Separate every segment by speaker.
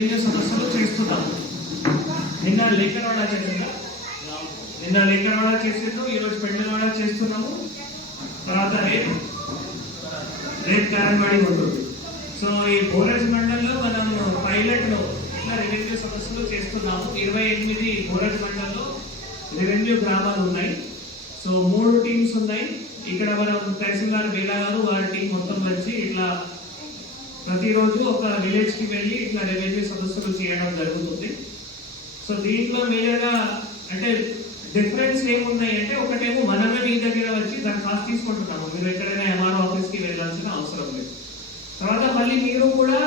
Speaker 1: సదస్సులు సమస్యలు చేస్తున్నాం. నిన్న లేఖనవాడ చేసిందా నిన్న లేఖనవాడ చేసిండు ఈరోజు పెండలవాడ చేస్తున్నాము. తర్వాత రేపు రేపు కారంవాడి ఉంటుంది సో ఈ బోరజ్ మండల్లో మనం పైలట్లో ఇట్లా రెవెన్యూ సమస్యలు చేస్తున్నాము. ఇరవై ఎనిమిది బోరజ్ మండల్లో రెవెన్యూ గ్రామాలు ఉన్నాయి. సో మూడు టీమ్స్ ఉన్నాయి. ఇక్కడ మనం తహసీల్దార్ బేలా గారు వారి టీం ప్రతిరోజు ఒక విలేజ్కి వెళ్ళి ఇట్లా రెవెన్యూ సదస్సులు చేయడం జరుగుతుంది. సో దీంట్లో మేజర్గా అంటే డిఫరెన్స్ ఏమున్నాయి అంటే ఒకటేమో మనమే మీ దగ్గర వచ్చి దాని కాస్ట్ తీసుకుంటున్నాము. మీరు ఎక్కడైనా ఎంఆర్ఓ ఆఫీస్కి వెళ్ళాల్సిన అవసరం లేదు. తర్వాత మళ్ళీ మీరు కూడా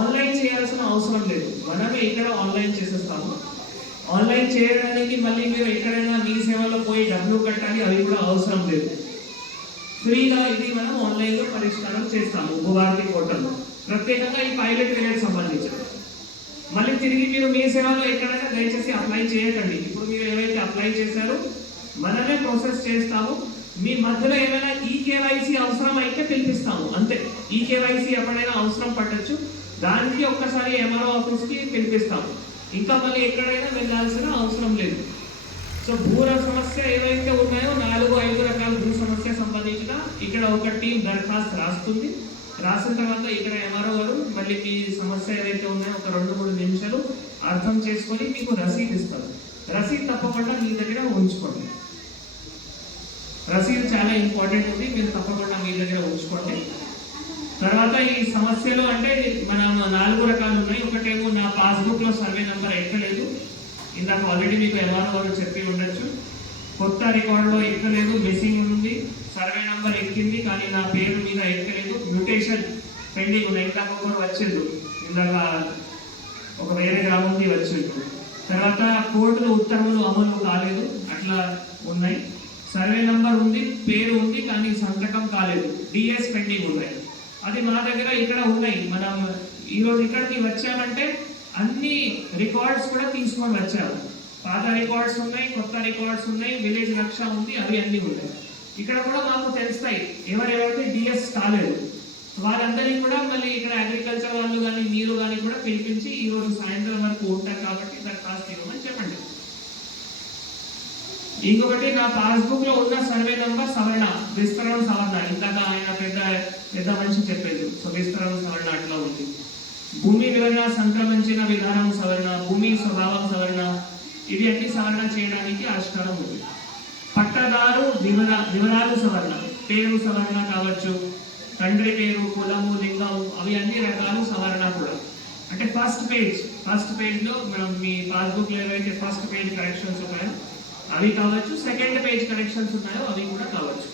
Speaker 1: ఆన్లైన్ చేయాల్సిన అవసరం లేదు. మనమే ఇక్కడ ఆన్లైన్ చేసేస్తాము. ఆన్లైన్ చేయడానికి మళ్ళీ మీరు ఎక్కడైనా మీ సేవలో పోయి డబ్బులు కట్టాలి అవి కూడా అవసరం లేదు. ఫ్రీగా ఇది మనం ఆన్లైన్లో పరిష్కారం చేస్తాము. ఉపభారతి పోర్టల్లో ప్రత్యేకంగా ఈ పైలట్ విలేజ్ సంబంధించి. మళ్ళీ తిరిగి మీరు మీ సేవలో ఎక్కడైనా దయచేసి అప్లై చేయకండి. ఇప్పుడు మీరు ఏవైతే అప్లై చేశారో మనమే ప్రాసెస్ చేస్తాము. మీ మధ్యలో ఏమైనా ఈ కేవైసీ అవసరం అయితే పిలిపిస్తాము. అంతే. ఈ కేవైసీ ఎప్పుడైనా అవసరం పట్టచ్చు దానికి ఒక్కసారి ఎంఆర్ఓ ఆఫీస్కి పిలిపిస్తాము. ఇంకా మళ్ళీ ఎక్కడైనా వెళ్ళాల్సిన అవసరం లేదు. సో భూర సమస్య ఏవైతే ఉన్నాయో నాలుగు ఐదు రకాల భూ సమస్య సంబంధించిన ఇక్కడ ఒక టీం దరఖాస్తు రాస్తుంది. రాసిన తర్వాత ఇక్కడ ఎంఆర్ఓ గారు మళ్ళీ మీ సమస్య ఏదైతే ఉన్నాయో ఒక రెండు మూడు నిమిషాలు అర్థం చేసుకొని మీకు రసీదు ఇస్తారు. రసీదు తప్పకుండా మీ దగ్గర ఉంచుకోండి. రసీదు చాలా ఇంపార్టెంట్ ఉంది మీరు తప్పకుండా మీ దగ్గర ఉంచుకోండి. తర్వాత ఈ సమస్యలు అంటే మనం నాలుగు రకాలు ఉన్నాయి. ఒకటేమో నా పాస్బుక్లో సర్వే నెంబర్ ఎక్కలేదు. ఇందాక ఆల్రెడీ మీకు ఎంఆర్ఓ గారు చెప్పి ఉండొచ్చు. కొత్త రికార్డులో ఎక్కలేదు మిస్సింగ్ ఎక్కింది సర్వే నంబర్ ఎక్కింది కానీ నా పేరు మీద ఎక్కలేదు. మ్యూటేషన్ పెండింగ్ ఉన్నాయి ఇందాక కూడా వచ్చిండు. ఇందాక ఒక వేరే గ్రామంకి వచ్చిండు. తర్వాత కోర్టులో ఉత్తర్వులు అమలు కాలేదు. అట్లా ఉన్నాయి. సర్వే నంబర్ ఉంది పేరు ఉంది కానీ సంతకం కాలేదు. డిఎస్ పెండింగ్ ఉన్నాయి. అది మా దగ్గర ఇక్కడ ఉన్నాయి. మనం ఈరోజు ఇక్కడికి వచ్చామంటే అన్ని రికార్డ్స్ కూడా తీసుకొని వచ్చాము. పాత రికార్డ్స్ ఉన్నాయి కొత్త రికార్డ్స్ ఉన్నాయి విలేజ్ రక్ష ఉంది అవి అన్నీ ఉన్నాయి. ఇక్కడ కూడా మాకు తెలుస్తాయి. ఎవరెవరైతే డిఎస్ కాలేదు వారందరినీ కూడా మళ్ళీ ఇక్కడ అగ్రికల్చర్ వాళ్ళు కానీ మీరు కానీ కూడా పిలిపించి ఈ రోజు సాయంత్రం వరకు ఉంటారు కాబట్టి దరఖాస్తు ఇవ్వమని చెప్పండి. ఇంకొకటి నా పాస్బుక్లో ఉన్న సర్వే నంబర్ సవరణ విస్తరణ సవరణ. ఇందాక ఆయన పెద్ద పెద్ద మనిషి చెప్పేది. సో విస్తరణ సవరణ అట్లా ఉంది. భూమి వివరణ సంక్రమించిన విధానం సవరణ భూమి స్వభావం సవరణ ఇవి అన్ని సవరణ చేయడానికి ఆస్కారం ఉంది. పట్టదారు వివర వివరాలు సవరణ పేరు సవరణ కావచ్చు. తండ్రి పేరు కులము లింగం అవి అన్ని రకాలు సవరణ కూడా. అంటే ఫస్ట్ పేజ్ ఫస్ట్ పేజ్లో మనం మీ పాస్బుక్లో ఏవైతే ఫస్ట్ పేజ్ కరెక్షన్స్ ఉన్నాయో అవి కావచ్చు. సెకండ్ పేజ్ కరెక్షన్స్ ఉన్నాయో అవి కూడా కావచ్చు.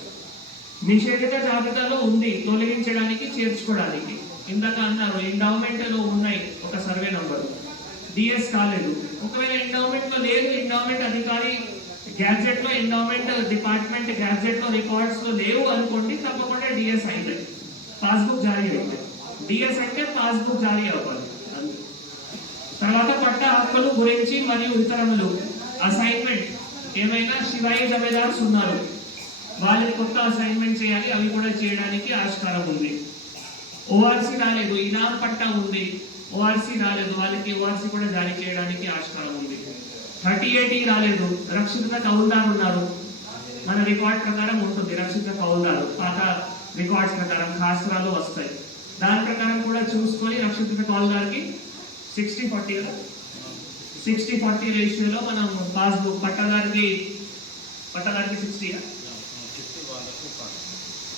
Speaker 1: నిషేధిత జాబితాలో ఉంది తొలగించడానికి చేర్చుకోవడానికి. ఇందాక అన్నారు ఎండౌమెంట్లో ఉన్నాయి ఒక సర్వే నంబరు డిఎస్ కాలేదు. ఒకవేళ ఎండౌమెంట్లో లేదు ఎండౌమెంట్ అధికారి గ్యాజెట్లో డిపార్ట్మెంట్ గ్యాజెట్లో రికార్డ్స్లో లేవు అనుకోండి తప్పకుండా డిఎస్ అయింది పాస్బుక్ జారీ అవుతుంది. డిఎస్ అంటే పాస్బుక్ జారీ అవ్వాలి. తర్వాత పట్ట హక్కులు గురించి మరియు వితరణలు అసైన్మెంట్ ఏమైనా శివాయి జమేదార్స్ ఉన్నారు. వాళ్ళకి కొత్త అసైన్మెంట్ చేయాలి అవి కూడా చేయడానికి ఆస్కారం ఉంది. ఓఆర్సీ రాలేదు ఇనాం పట్టా ఉంది. ఓఆర్సీ రాలేదు వాళ్ళకి ఓఆర్సీ కూడా జారీ చేయడానికి ఆస్కారం ఉంది. థర్టీ ఎయిటీ రాలేదు. రక్షిత కౌల్దార్ ఉన్నారు. మన రికార్డ్ ప్రకారం ఉంటుంది. రక్షిత కౌల్దారు పాత రికార్డ్స్ ప్రకారం శాస్త్రాలు వస్తాయి. దాని ప్రకారం కూడా చూసుకొని రక్షిత కౌల్దార్కి సిక్స్టీ ఫార్టీ సిక్స్టీ ఫార్టీ రేషియోలో మనం పాస్బుక్ పట్టదారికి పట్టదారికి సిక్స్టీ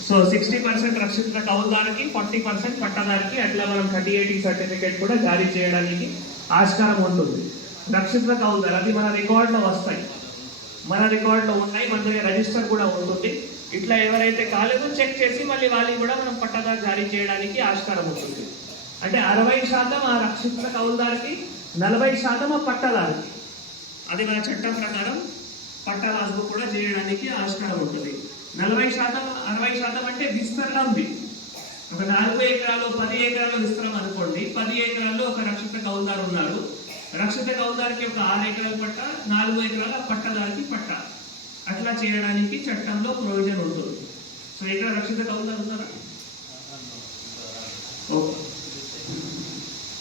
Speaker 1: సో సిక్స్టీ పర్సెంట్ రక్షిత కౌలుదారికి ఫార్టీ పర్సెంట్ పట్టదారికి అట్లా మనం థర్టీ ఎయిటీ సర్టిఫికేట్ కూడా జారీ చేయడానికి ఆస్కారం ఉంటుంది. రక్షిత కౌలుదారు అది మన రికార్డులో వస్తాయి. మన రికార్డులో ఉన్నాయి. మన దగ్గర రిజిస్టర్ కూడా ఉంటుంది. ఇట్లా ఎవరైతే కాలేదో చెక్ చేసి మళ్ళీ వాళ్ళకి కూడా మనం పట్టదారు జారీ చేయడానికి ఆస్కారం ఉంటుంది. అంటే అరవై శాతం ఆ రక్షిత కౌలుదారికి నలభై శాతం ఆ పట్టదారికి. అది మన చట్టం ప్రకారం పట్టదాసు కూడా చేయడానికి ఆస్కారం ఉంటుంది. నలభై శాతం అరవై శాతం అంటే విస్తరణ ఉంది. ఒక నాలుగు ఎకరాలు పది ఎకరాల విస్తరం అనుకోండి. పది ఎకరాల్లో ఒక రక్షిత కౌలుదారు ఉన్నారు. రక్షిత కౌలుదారికి ఒక ఆరు ఎకరాల పట్ట నాలుగు ఎకరాల పట్టదారికి పట్ట. అట్లా చేయడానికి చట్టంలో ప్రొవిజన్ ఉంటుంది. సో ఇక్కడ రక్షిత గౌదారు ఉన్నారా? ఓకే.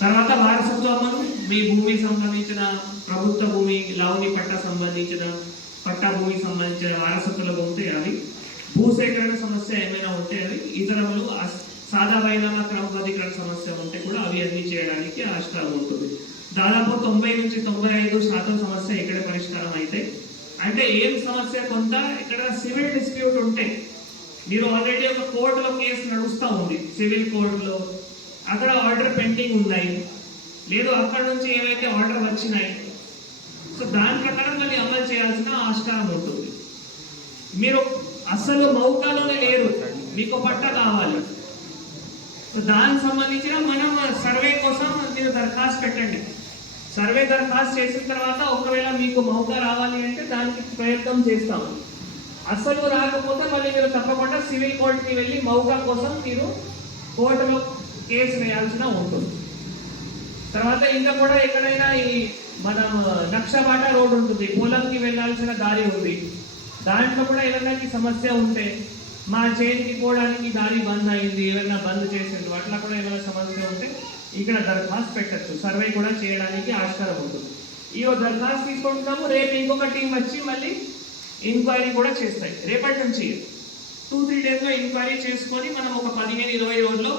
Speaker 1: తర్వాత వారసత్వం మీ భూమికి సంబంధించిన ప్రభుత్వ భూమి లావుని పట్ట సంబంధించిన పట్టా భూమికి సంబంధించిన వారసత్వాలు ఉంటే అవి. భూసేకరణ సమస్య ఏమైనా ఉంటే అవి ఇతరములు అస్- సాదా బైనామా క్రమబద్ధీకరణ సమస్య ఉంటే కూడా అవి అన్ని చేయడానికి ఆస్కారం ఉంటుంది. దాదాపు తొంభై నుంచి తొంభై ఐదు శాతం సమస్య ఇక్కడ పరిష్కారం అయితే. అంటే ఏం సమస్య? కొంత ఇక్కడ సివిల్ డిస్ప్యూట్ ఉంటే మీరు ఆల్రెడీ ఒక కోర్టులో కేసు నడుస్తూ ఉంది. సివిల్ కోర్టులో. అక్కడ ఆర్డర్ పెండింగ్ ఉన్నాయి. లేదు అక్కడ నుంచి ఏవైతే ఆర్డర్ వచ్చినాయి. సో దాని ప్రకారం మళ్ళీ అమలు చేయాల్సిన ఆస్కారం ఉంటుంది. మీరు అసలు మౌకాలోనే లేరు. మీకు పట్ట కావాలి. సో దానికి సంబంధించిన మనం సర్వే కోసం మీరు దరఖాస్తు పెట్టండి. సర్వే దరఖాస్తు చేసిన తర్వాత ఒకవేళ మీకు మౌకా రావాలి అంటే దానికి ప్రయత్నం చేస్తాము. అసలు రాకపోతే మళ్ళీ మీరు తప్పకుండా సివిల్ కోర్టుకి వెళ్ళి మౌకా కోసం మీరు కోర్టులో కేసు వేయాల్సిన ఉంటుంది. తర్వాత ఇంకా కూడా ఎక్కడైనా ఈ మన నక్షబాట రోడ్ ఉంటుంది. పొలంకి వెళ్ళాల్సిన దారి ఉంది. దాంట్లో కూడా ఏదైనా ఈ సమస్య ఉంటే మా చేతికి పోవడానికి దారి బంద్ అయింది ఏమైనా బంద్ చేసిండ్రు అట్లా కూడా ఏమైనా సమస్య ఇక్కడ దరఖాస్తు పెట్టచ్చు. సర్వే కూడా చేయడానికి ఆస్కారం ఉంటుంది. ఈ దరఖాస్తు తీసుకుంటున్నాము. రేపు ఇంకొక టీం వచ్చి మళ్ళీ ఎంక్వైరీ కూడా చేస్తాయి. రేపటి నుంచి టూ త్రీ డేస్లో ఎంక్వైరీ చేసుకొని మనం ఒక పదిహేను ఇరవై రోజుల్లో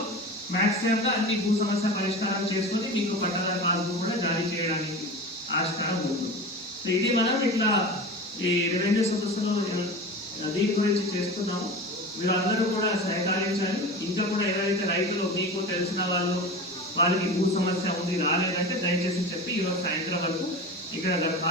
Speaker 1: మ్యాక్సిమంగా అన్ని భూ సమస్య పరిష్కారం చేసుకొని మీకు పట్టదారు పాస్బుక్ కూడా జారీ చేయడానికి ఆస్కారం ఉంటుంది. సో ఇది మనం ఇట్లా ఈ రెవెన్యూ సమస్యలో దీని గురించి చేస్తున్నాము. మీరు అందరూ కూడా సహకరించాలి ఇంకా కూడా ఏదైతే రైతులు మీకు తెలిసిన వాళ్ళు వాళ్ళకి భూ సమస్య ఉంది రాలేదంటే దయచేసి చెప్పి ఈరోజు సాయంత్రం వరకు ఇక్కడ దరఖాస్తు